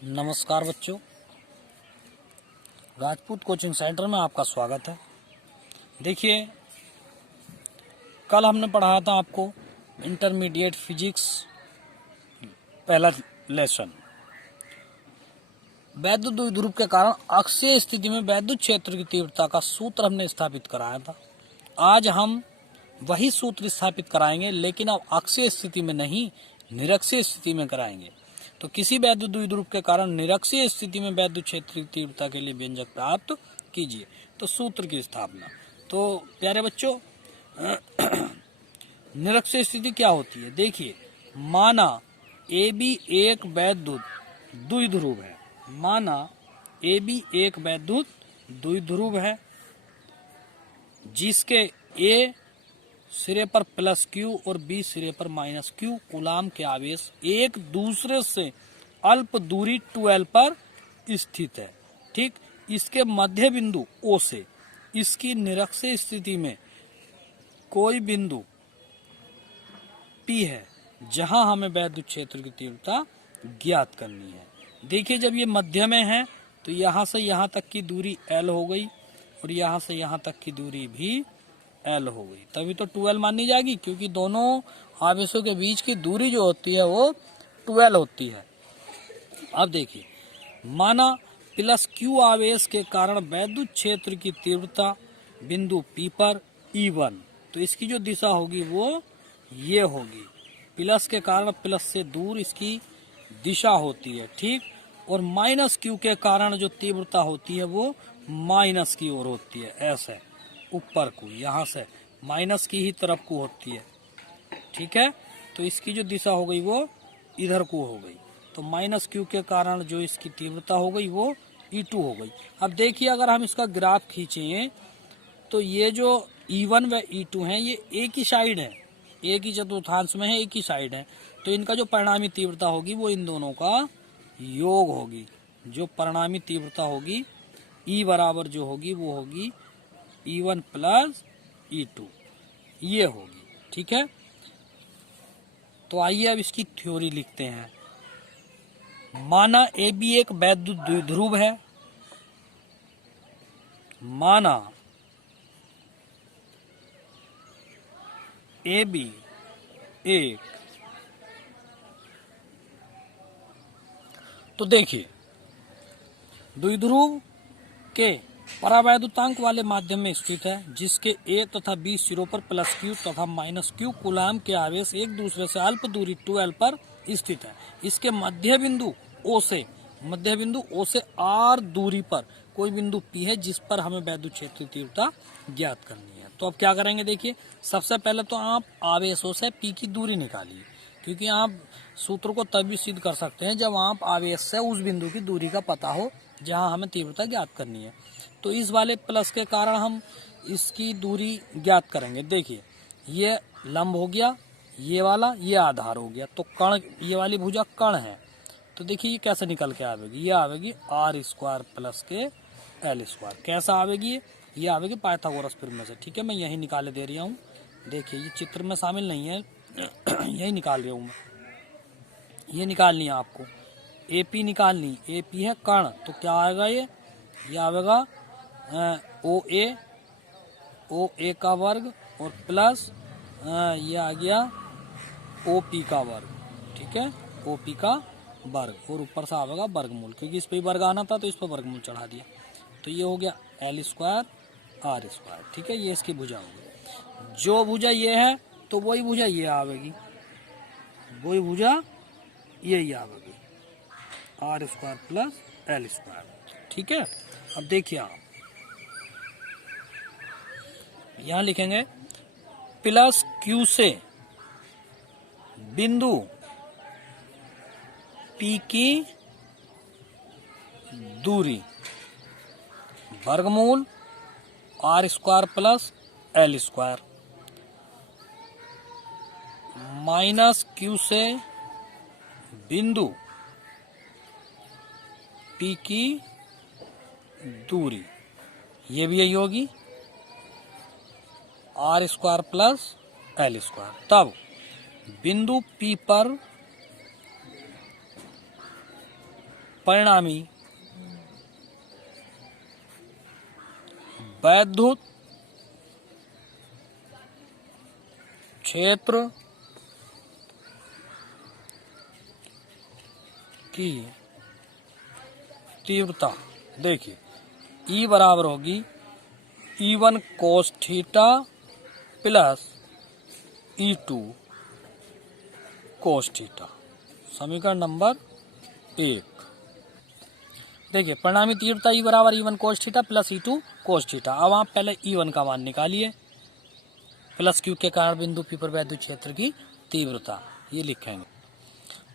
नमस्कार बच्चों, Rajput coaching centre में आपका स्वागत है। देखिए, कल हमने पढ़ाया था आपको इंटरमीडिएट फिजिक्स पहला लेसन। वैद्युत द्विध्रुव के कारण अक्षीय स्थिति में वैद्युत क्षेत्र की तीव्रता का सूत्र हमने स्थापित कराया था। आज हम वही सूत्र स्थापित कराएंगे, लेकिन अब अक्षीय स्थिति में नहीं, निरक्षीय स्थिति में कराएंगे। तो किसी वैद्युत द्विध्रुव के कारण निरक्षीय स्थिति में वैद्युत क्षेत्र की तीव्रता के लिए व्यंजक प्राप्त कीजिए। तो सूत्र की स्थापना। तो प्यारे बच्चों, निरक्षीय स्थिति क्या होती है? देखिए, माना AB एक वैद्युत द्विध्रुव है। माना AB एक वैद्युत द्विध्रुव है जिसके A सिरे पर प्लस Q और B सिरे पर माइनस Q कूलाम के आवेश एक दूसरे से अल्प दूरी 2L पर स्थित है। ठीक, इसके मध्य बिंदु O से इसकी निरक्षीय स्थिति में कोई बिंदु P है जहां हमें वैद्युत क्षेत्र की तीव्रता ज्ञात करनी है। देखिए, जब ये मध्य में है तो यहां से यहां तक की दूरी L हो गई और यहां से यहां तक की दूरी भी L हो गई, तभी तो 2L मानी जाएगी, क्योंकि दोनों आवेशों के बीच की दूरी जो होती है वो 2L होती है। अब देखिए, माना प्लस Q आवेश के कारण वैद्युत क्षेत्र की तीव्रता बिंदु P पर E1, तो इसकी जो दिशा होगी वो ये होगी। प्लस के कारण प्लस से दूर इसकी दिशा होती है, ठीक। और माइनस Q के कारण जो तीव्रता होती है वो माइनस की ओर होती है, ऐसे ऊपर को, यहाँ से माइनस की ही तरफ को होती है, ठीक है। तो इसकी जो दिशा हो गई वो इधर को हो गई। तो माइनस Q के कारण जो इसकी तीव्रता हो गई वो E2 हो गई। अब देखिए, अगर हम इसका ग्राफ खींचें तो ये जो E1 व E2 हैं ये एक ही साइड है, एक ही चतुर्थांश में है, एक ही साइड है। तो इनका जो परिणामी तीव्रता होगी वो इन दोनों का योग होगी। जो परिणामी तीव्रता होगी E बराबर जो होगी वो होगी E1 प्लस E2, ये होगी, ठीक है। तो आइए अब इसकी थ्योरी लिखते हैं। माना AB एक वैद्युत द्विध्रुव है। माना AB एक, तो देखिए, द्विध्रुव के परावैद्युतांक वाले माध्यम में स्थित है जिसके A तथा B सिरों पर प्लस Q तथा माइनस Q कूलाम के आवेश एक दूसरे से अल्प दूरी 2L पर स्थित है। इसके मध्य बिंदु O से R दूरी पर कोई बिंदु P है जिस पर हमें वैद्युत क्षेत्र की तीव्रता ज्ञात करनी है। तो अब क्या करेंगे? देखिए, सबसे पहले तो आप आवेशों से P की दूरी निकालिए, क्योंकि आप सूत्र को तभी सिद्ध कर सकते हैं जब आप आवेश से उस बिंदु की दूरी का पता हो जहां हमें तीव्रता ज्ञात करनी है। तो इस वाले प्लस के कारण हम इसकी दूरी ज्ञात करेंगे। देखिए, ये लंब हो गया, ये वाला ये आधार हो गया, तो कण, ये वाली भुजा कण है। तो देखिए ये कैसे निकल के आवेगी? ये आवेगी R² प्लस के L²। कैसा आवेगी? ये आवेगी पाइथागोरस प्रमेय से, ठीक है। मैं यही निकाले दे रहा हूँ। देखिए, ये चित्र में शामिल नहीं है, यही निकाल रहा हूँ मैं। ये निकालनी है आपको, AP निकालनी। AP है कण, तो क्या आएगा? ये आवेगा OA का वर्ग और प्लस ये आ गया OP का वर्ग, ठीक है, OP का वर्ग, और ऊपर से आवेगा वर्गमूल, क्योंकि इस पे वर्ग आना था तो इस पर वर्गमूल चढ़ा दिया। तो ये हो गया L² R², ठीक है। ये इसकी भुजा होगी। जो भुजा ये है तो वही भुजा ये आवेगी, वही भुजा यही आवेगी, R² प्लस L², ठीक है। अब देखिए, आप यहां लिखेंगे प्लस Q से बिंदु P की दूरी वर्गमूल R² plus L², minus Q से बिंदु P की दूरी, ये भी यही होगी R² प्लस L²। तब बिंदु P पर परिणामी वैद्युत क्षेत्र की तीव्रता, देखिए E बराबर होगी E1 cos theta plus E2 cos theta. समीकरण नंबर 1। देखिए परिणामी तीव्रता E बराबर E1 cos theta plus E2 cos theta. अब आप पहले E1 का मान निकालिए, प्लस Q के कारण बिंदु P पर वैद्युत क्षेत्र की तीव्रता, ये लिखेंगे।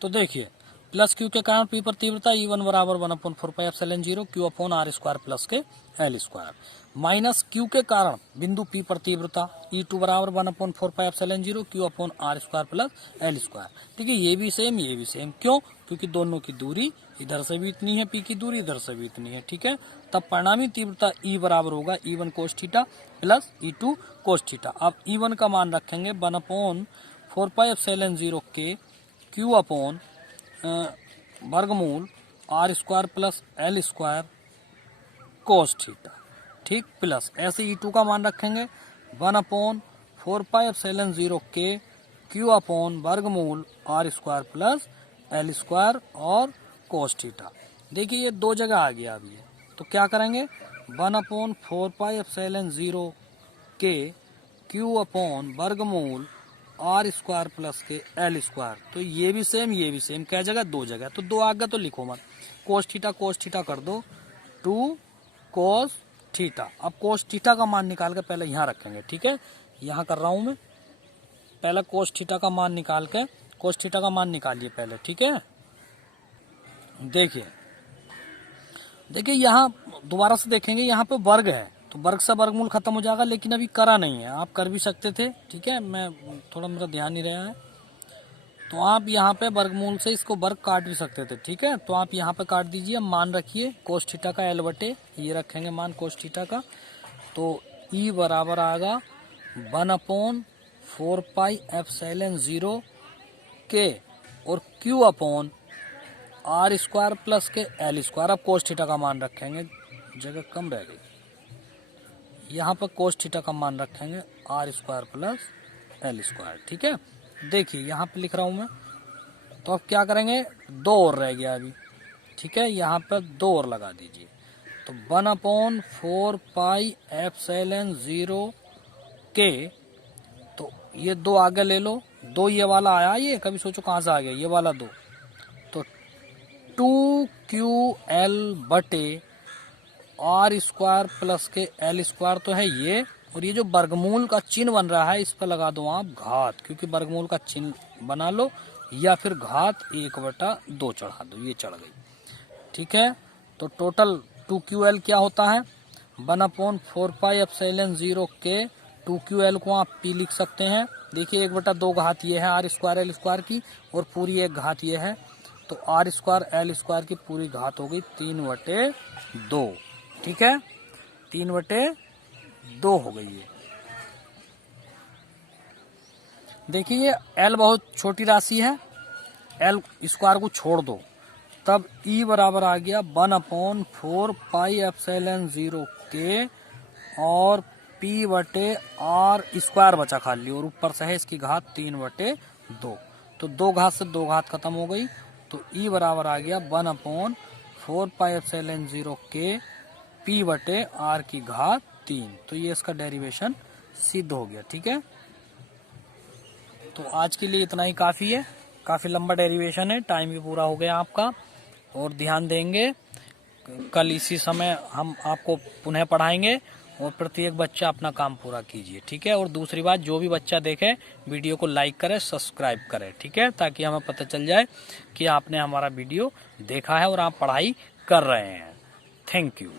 तो देखिए प्लस Q के कारण P पर तीव्रता E1 बराबर 1/4πε0 Q upon R square plus के L स्क्वायर, माइनस Q के कारण बिंदु P पर तीव्रता E2 बराबर 1/4πε0 Q upon R square plus L square. ठीक है, ये भी सेम ये भी सेम, क्यों? क्योंकि दोनों की दूरी इधर से भी इतनी है, P की दूरी इधर से भी इतनी है। ठीक है, तब परिणामी तीव्रता E बराबर होगा E1 cos theta plus E2 cos theta. अब E1 का मान रखेंगे 1/4πε0 के Q अपॉन वर्गमूल R square plus L square cos theta. ठीक, प्लस ऐसे E2 का मान रखेंगे 1/4πε0 के Q अपॉन वर्गमूल R square plus L square और cos थीटा। देखिए ये दो जगह आ गया अभी, तो क्या करेंगे 1/4πε0 के Q अपॉन वर्गमूल R स्क्वायर प्लस के L स्क्वायर, तो ये भी सेम ये भी सेम, क्या जगह? दो जगह, तो दो आगे तो लिखो मत, cos थीटा कर दो 2 cos थीटा। अब cos थीटा का मान निकाल के पहले यहाँ रखेंगे। ठीक है, यहाँ कर रहा हूं मैं, पहले cos थीटा का मान निकाल के, cos थीटा का मान निकालिए पहले। ठीक है, देखिए यहाँ दोबारा से देखेंगे, यहाँ पे वर्ग है तो वर्ग से वर्गमूल खत्म हो जाएगा, लेकिन अभी करा नहीं है, आप कर भी सकते थे। ठीक है, मैं थोड़ा मेरा ध्यान नहीं रहा है, तो आप यहाँ पे वर्गमूल से इसको वर्ग काट भी सकते थे। ठीक है, तो आप यहाँ पे काट दीजिए, मान रखिए cos थीटा का L बटे, ये रखेंगे मान cos थीटा का, तो E बराबर आएगा 1/4πε0 के और Q upon R square plus के L स्क्वायर। अब cos थीटा का मान रखेंगे, जगह कम रह गई, यहाँ पर cos थीटा का मान रखेंगे R square plus L square. ठीक है, देखिए यहाँ पे लिख रहा हूँ मैं, तो अब क्या करेंगे, दो और रह गया अभी। ठीक है, यहाँ पर दो और लगा दीजिए, तो 1/4πε0 के, तो ये दो आगे ले लो, दो ये वाला आया, ये कभी सोचो कहाँ से आ गया ये वाला दो, तो 2QL बटे R स्क्वायर प्लस के L स्क्वायर तो है ये, और ये जो वर्गमूल का चिन्ह बन रहा है इस पर लगा दो आप घात, क्योंकि वर्गमूल का चिन्ह बना लो, या फिर घात 1/2 चढ़ा दो, ये चढ़ गई। ठीक है, तो टोटल 2QL क्या होता है 1/4πε0 के 2QL को आप P लिख सकते हैं। देखिए 1/2 घात ये है R स्क्वायर L स्क्वायर की, और पूरी एक घात ये है, तो R स्क्वायर L स्क्वायर की पूरी घात हो गई 3/2। ठीक है, 3/2 हो गई है। देखिए ये L बहुत छोटी राशि है, L स्क्वायर को छोड़ दो, तब E बराबर आ गया 1/4πε0 के और P बटे R स्क्वायर बचा खाली, और ऊपर से है इसकी घात 3/2, तो दो घात से दो घात खत्म हो गई, तो E बराबर आ गया 1/4πε0 के P बटे R की घात 3। तो ये इसका डेरिवेशन सिद्ध हो गया। ठीक है, तो आज के लिए इतना ही काफ़ी है, काफ़ी लंबा डेरिवेशन है, टाइम भी पूरा हो गया आपका, और ध्यान देंगे कल इसी समय हम आपको पुनः पढ़ाएंगे, और प्रत्येक बच्चा अपना काम पूरा कीजिए। ठीक है, और दूसरी बात, जो भी बच्चा देखे वीडियो को लाइक करे, सब्सक्राइब करे। ठीक है, ताकि हमें पता चल जाए कि आपने हमारा वीडियो देखा है और आप पढ़ाई कर रहे हैं। Thank you.